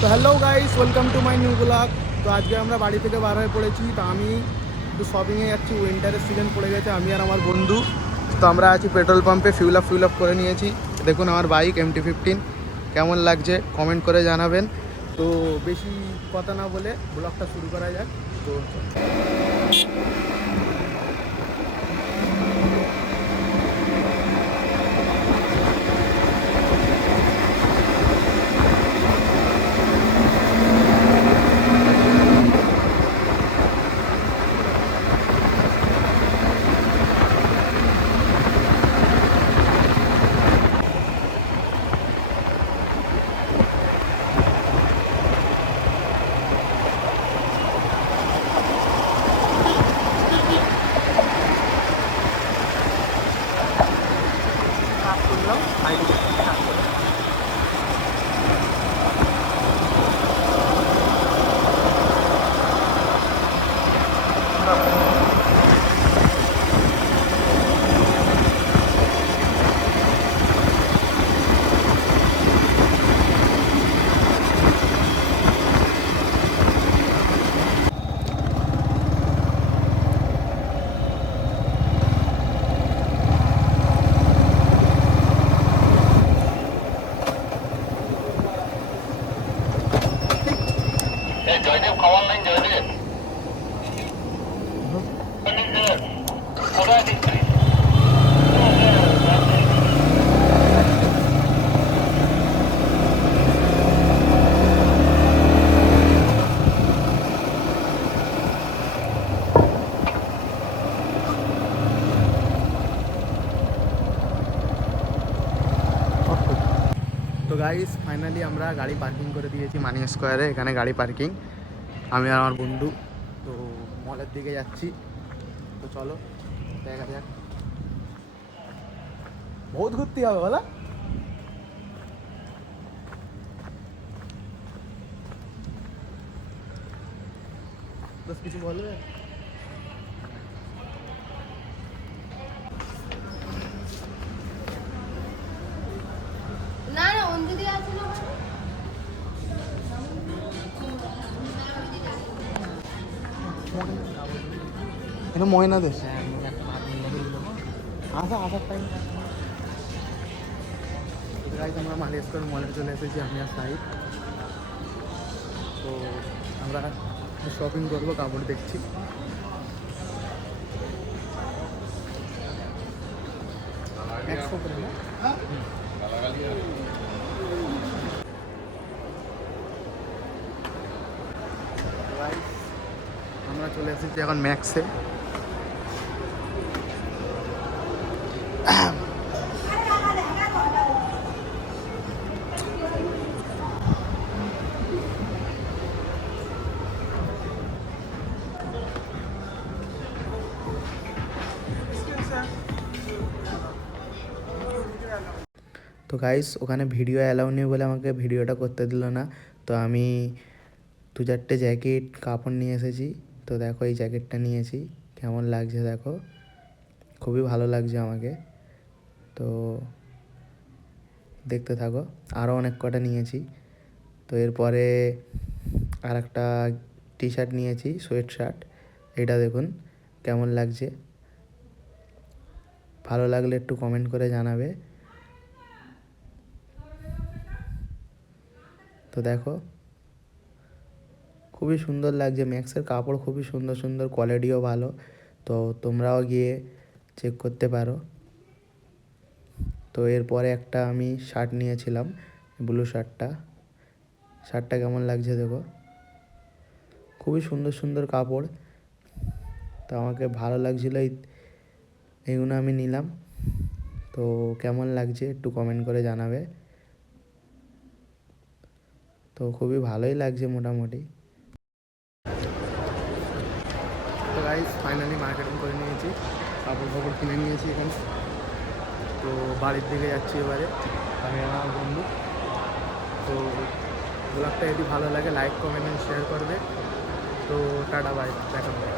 তো hello guys, welcome to my new blog. তো আজকে আমরা বাড়ি থেকে বার হয়ে পড়েছি। তো আমি একটু শপিংয়ে যাচ্ছি, উইন্টারের সিজন পড়ে গেছে। আমি আর আমার বন্ধু তো আমরা আছি পেট্রোল পাম্পে, ফিউল আপ করে নিয়েছি। দেখুন আমার বাইক MT-15 কেমন লাগছে কমেন্ট করে জানাবেন। তো বেশি কথা না বলে ব্লগটা শুরু করা যাক। তো করলাম জয়দেব খাওয়ার লাইন জয়দেব কোথায় দিচ্ছি তো গাইস ফাইনালি আমরা গাড়ি পার্কিং করে দিয়েছি মানি স্কোয়ারে। এখানে গাড়ি পার্কিং, আমি আর আমার বন্ধু তো মলের দিকে যাচ্ছি। তো চলো দেখা যাক। বহুত ঘুরতে হবে বলা, বস কিছু বলবে? না না অঞ্জলি আছে না এটা ময়না দেশ আসার টাইম। আমরা মালি স্কোয়ার মলে চলে এসেছি, আমি আর সাইড। তো আমরা শপিং করবো, কাপড় দেখছি। আমরা চলে এসেছি এখন ম্যাক্সে। তো গাইস ওখানে ভিডিও অ্যালাউ নেই বলে আমাকে ভিডিওটা করতে দিল না। তো আমি 2-4টে জ্যাকেট কাপড় নিয়ে এসেছি। তো দেখো এই জ্যাকেটটা নিয়েছি, কেমন লাগছে দেখো, খুবই ভালো লাগছে আমাকে। তো দেখতে থাকো, আরও অনেক কটা নিয়েছি। তো এরপরে আর একটা টি-শার্ট নিয়েছি, সোয়েট শার্ট। এটা দেখুন কেমন লাগছে, ভালো লাগলে একটু কমেন্ট করে জানাবে। তো দেখো খুবই সুন্দর লাগছে, ম্যাক্সের কাপড় খুবই সুন্দর সুন্দর, কোয়ালিটিও ভালো। তো তোমরাও গিয়ে চেক করতে পারো। তো এরপরে একটা আমি শার্ট নিয়েছিলাম, ব্লু শার্টটা কেমন লাগছে দেখো, খুবই সুন্দর সুন্দর কাপড়। তো আমাকে ভালো লাগছিলো, এইগুলো আমি নিলাম। তো কেমন লাগছে একটু কমেন্ট করে জানাবে। তো খুবই ভালোই লাগছে মোটামুটি। তো গাইস ফাইনালি মার্কেটিং করে নিয়েছি, কাপড় কিনে নিয়েছি এখানে। তো বাড়ির দিকে যাচ্ছি এবারে, আমি আমার বন্ধু। তো ব্লগটা যদি ভালো লাগে লাইক কমেন্ট শেয়ার করবে। তো টাটা বাই, দেখা হবে।